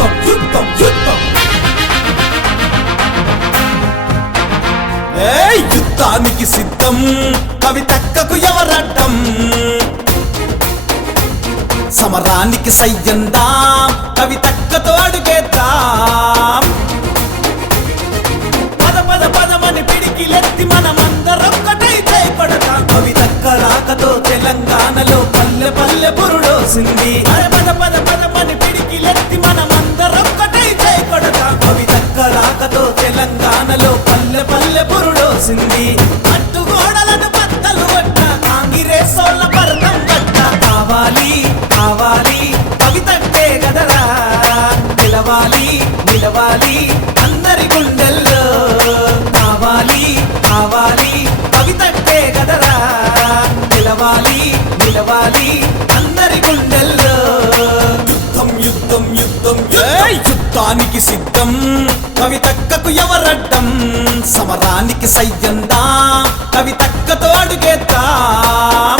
యుద్ధం యుద్ధం యుద్ధం యుద్ధానికి సిద్ధం కవితక్కకు ఎవరడ్డం సమరానికి సయ్యందాం కవితక్కతో అడుగేద్దాం పద పద పదమని పిడికిలెత్తి మనమందరొక్కటై కొడతాం కవితక్క రాకతో తెలంగాణలో పల్లె పల్లె పురుడోసింది పద పద పదమని పిడికిలెత్తి మనమందరొక్కటై కొడతాం కవితక్క రాకతో తెలంగాణలో పల్లె పల్లె పురుడోసింది అడ్డుగోడలను బద్దలు కొట్ట కాంగిరేసోళ్ళ పరతం పట్ట కావాలి కావాలి కవితక్కే గదరా నిలవాలి నిలవాలి అందరి గుండెల్లో కావాలి కావాలి కవితక్కే గదరా నిలవాలి నిలవాలి అందరి గుండెల్లో యుద్ధం యుద్ధం యుద్ధం యుద్ధానికి సిద్ధం కవితక్కకు ఎవరడ్డం సమరానికి సయ్యందా కవితక్కతో అడుగేద్దాం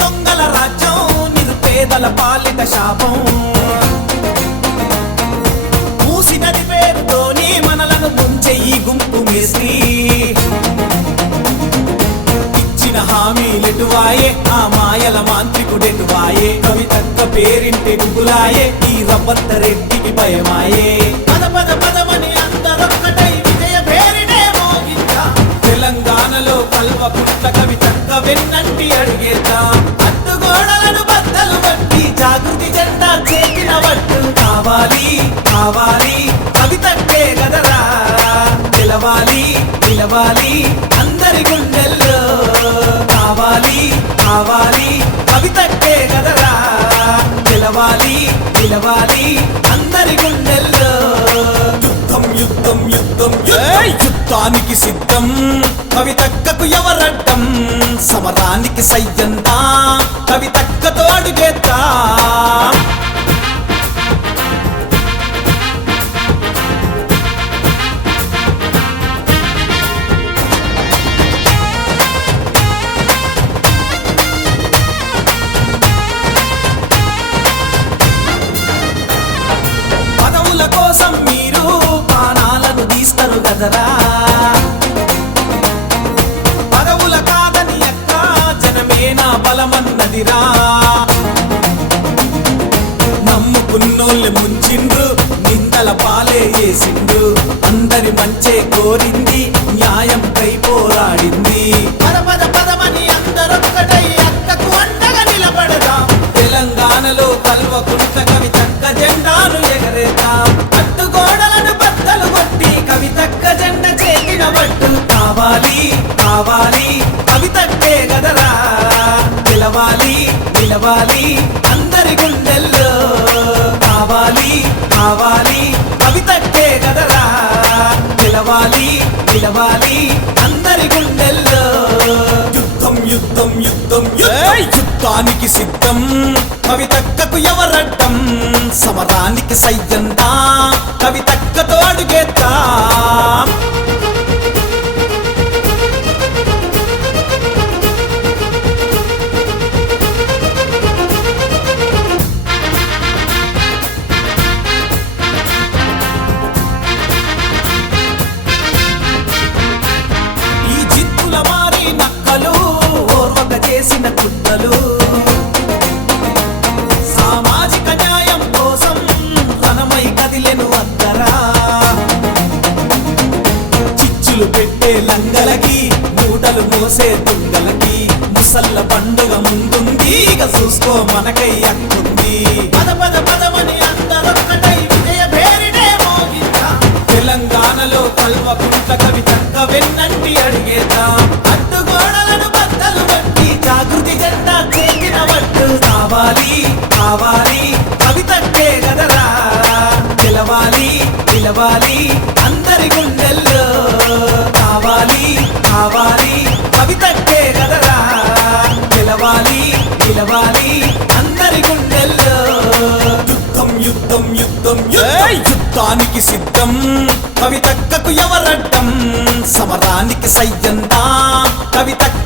దొంగల రాజ్యం నిరుపేదల పాలిట శాపం మూసినది పేరుతోని మనలను ముంచే ఈ గుంపు మేస్త్రీ ఇచ్చిన హామీలెటువాయే ఆ మాయల మాంత్రికుడెటువాయే కవితక్క పేరింటి గుగులాయే ఈ రవ్వంత రెడ్డికి భయమాయే పద పద పదమని అందరొక్కటై విజయ పేరినే మోగించా తెలంగాణలో కల్వకుంట్ల కవితక్క వెన్నంటి అడిగేద్దాం అడ్డుగోడలను బద్దలు బట్టి జాగృతి జెండా చేతిన పట్టు కావాలి కావాలి కవితక్కే గదరా నిలవాలి నిలవాలి అందరి గుండెల్లో కావాలి కావాలి కవితక్కే గదరా నిలవాలి నిలవాలి అందరి గుండెల్లో యుద్ధం యుద్ధం యుద్ధం యుద్ధానికి సిద్ధం కవితక్కకు ఎవరడ్డం సమరానికి సయ్యందా కవితక్కతో అడుగేద్దాం పదవుల కోసం మీరు ప్రాణాలను తీస్తారు గదరా పదవుల కాదని ఎక్క జనమేనా బలమన్నదిరా నమ్ముకున్నోళ్ళే ముంచిండ్రు నిందల పాలే చేసిండ్రు అందరి మంచే కోరింది న్యాయంపై పోరాడింది పద పద పదమని అందరొక్కటై అక్కకు అండగా నిలబడదాం తెలంగాణలో కల్వకుంట్ల కవితక్క జెండాను ఎగరేద్దాం అడ్డుగోడలను బద్దలు కొట్టి కవితక్క జెండ చేతిన పట్టు కావాలి కావాలి కవితక్కే గదరా నిలవాలి నిలవాలి అందరి గుండెల్లో కావాలి కావాలి కవితక్కే గదరా నిలవాలి నిలవాలి అందరి గుండెల్లో యుద్ధం యుద్ధం యుద్ధం యుద్ధానికి సిద్ధం కవితక్కకు ఎవరడ్డం సమరానికి సయ్యందా కవితక్కతో అడుగేద్దాం ఈ జిత్తుల మారి నక్కలు ఓర్వక చేసిన కుట్రలు సామాజిక న్యాయం కోసం రణమై కదిలెను అద్దరా చిచ్చులు పెట్టే లంగలకి మూటలు మోసే తుంగలకి ముసల్ల పండుగ ముందుంది ఇక చూసుకో మనకై అక్కుంది పద పద పదమని అందరొక్కటై విజయ పేరినే మోగించా తెలంగాణలో కల్వకుంట్ల కవితక్క వెన్నంటి అడిగేద్దాం అడ్డుగోడలను బద్దలు బట్టి జాగృతి జెండా చేతిన పట్టు కావాలి కావాలి కవితక్కే గదరా నిలవాలి నిలవాలి అందరి గుండెల్లో కావాలి కావాలి కవితక్కే గదరా నిలవాలి నిలవాలి అందరి గుండెల్లో యుద్ధం యుద్ధం యుద్ధానికి సిద్ధం కవితక్కకు ఎవరడ్డం సమరానికి సయ్యందా కవితక్క